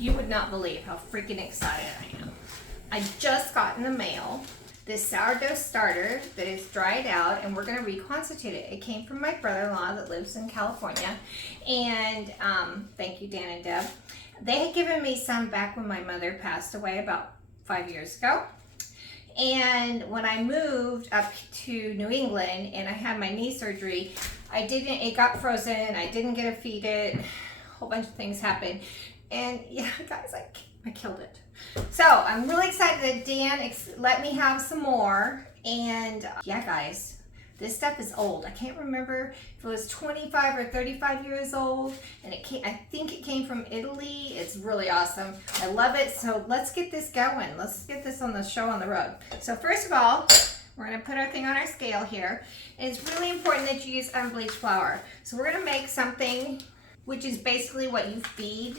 You would not believe how freaking excited I am. I just got in the mail this sourdough starter that is dried out, and we're going to reconstitute it. It came from my brother-in-law that lives in California, and thank you, Dan and Deb. They had given me some back when my mother passed away about 5 years ago. And when I moved up to New England and I had my knee surgery, it got frozen. I didn't get to feed it. A whole bunch of things happened. And yeah, guys, I killed it. So I'm really excited that Dan let me have some more. And yeah, guys, this stuff is old. I can't remember if it was 25 or 35 years old. And I think it came from Italy. It's really awesome. I love it. So let's get this going. Let's get this on the show on the road. So first of all, we're going to put our thing on our scale here. And it's really important that you use unbleached flour. So we're going to make something which is basically what you feed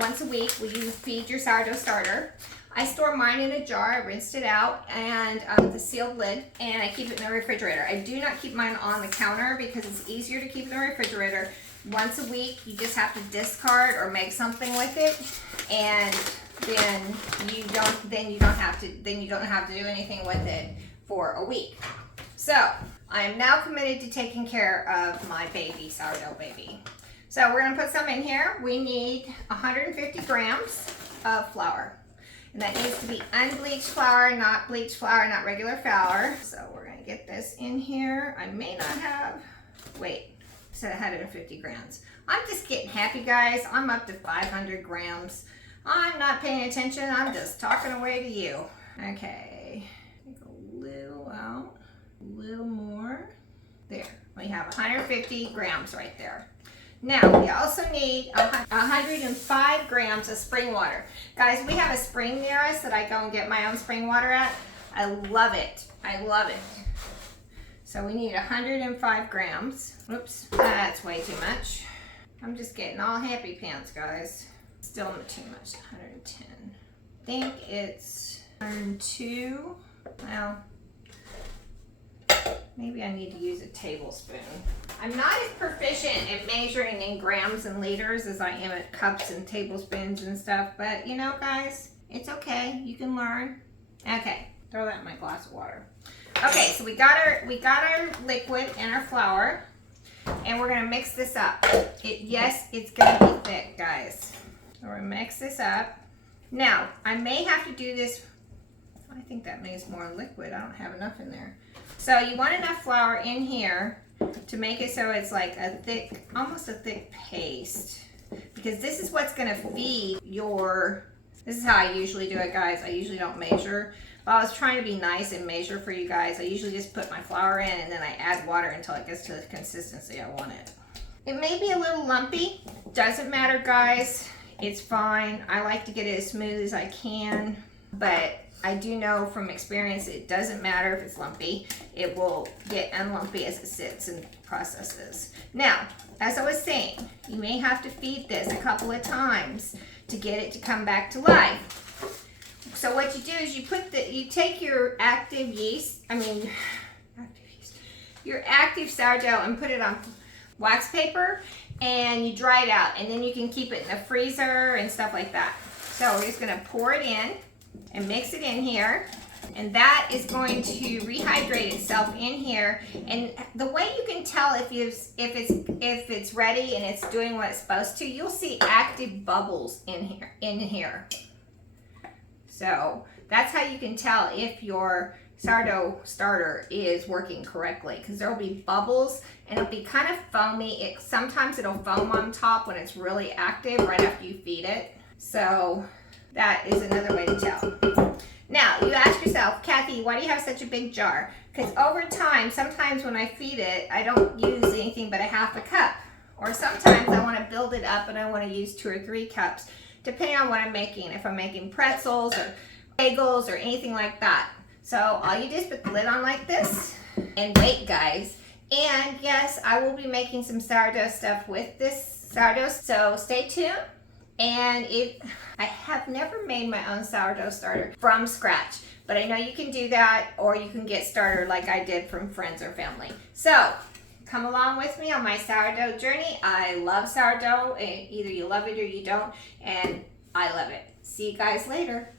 once a week, you feed your sourdough starter. I store mine in a jar, I rinsed it out, and with a sealed lid, and I keep it in the refrigerator. I do not keep mine on the counter because it's easier to keep in the refrigerator. Once a week, you just have to discard or make something with it, and then you don't have to do anything with it for a week. So I am now committed to taking care of my baby, sourdough baby. So we're going to put some in here. We need 150 grams of flour. And that needs to be unbleached flour, not bleached flour, not regular flour. So we're going to get this in here. I may not have, wait, it said 150 grams. I'm just getting happy, guys. I'm up to 500 grams. I'm not paying attention. I'm just talking away to you. Okay, take a little out, a little more. There, we have 150 grams right there. Now, we also need 105 grams of spring water. Guys, we have a spring near us that I go and get my own spring water at. I love it. I love it. So we need 105 grams. Oops, that's way too much. I'm just getting all happy pants, guys. Still not too much, 110. I think it's 102. Well, maybe I need to use a tablespoon. I'm not as proficient at measuring in grams and liters as I am at cups and tablespoons and stuff, but you know, guys, it's okay. You can learn. Okay, throw that in my glass of water. Okay, so we got our liquid and our flour, and we're gonna mix this up. Yes, it's gonna be thick, guys. So we're gonna mix this up. Now, I may have to do this. I think that makes more liquid. I don't have enough in there. So you want enough flour in here to make it so it's like a thick, almost a thick paste. Because this is what's gonna feed this is how I usually do it, guys. I usually don't measure. If I was trying to be nice and measure for you guys, I usually just put my flour in and then I add water until it gets to the consistency I want it. It may be a little lumpy. Doesn't matter, guys. It's fine. I like to get it as smooth as I can, but I do know from experience it doesn't matter if it's lumpy. It will get unlumpy as it sits and processes. Now, as I was saying, you may have to feed this a couple of times to get it to come back to life. So what you do is you take your your active sourdough and put it on wax paper and you dry it out, and then you can keep it in the freezer and stuff like that. So we're just gonna pour it in and mix it in here, and that is going to rehydrate itself in here. And the way you can tell if it's ready and it's doing what it's supposed to, you'll see active bubbles in here. So that's how you can tell if your sourdough starter is working correctly, because there will be bubbles and it'll be kind of foamy. Sometimes it'll foam on top when it's really active right after you feed it. So that is another way to tell. Now, you ask yourself, Kathy, why do you have such a big jar? Because over time, sometimes when I feed it, I don't use anything but a half a cup. Or sometimes I want to build it up and I want to use 2 or 3 cups, depending on what I'm making. If I'm making pretzels or bagels or anything like that. So all you do is put the lid on like this and wait, guys. And yes, I will be making some sourdough stuff with this sourdough, so stay tuned. And I have never made my own sourdough starter from scratch, but I know you can do that, or you can get started like I did from friends or family. So come along with me on my sourdough journey. I love sourdough. Either you love it or you don't. And I love it. See you guys later.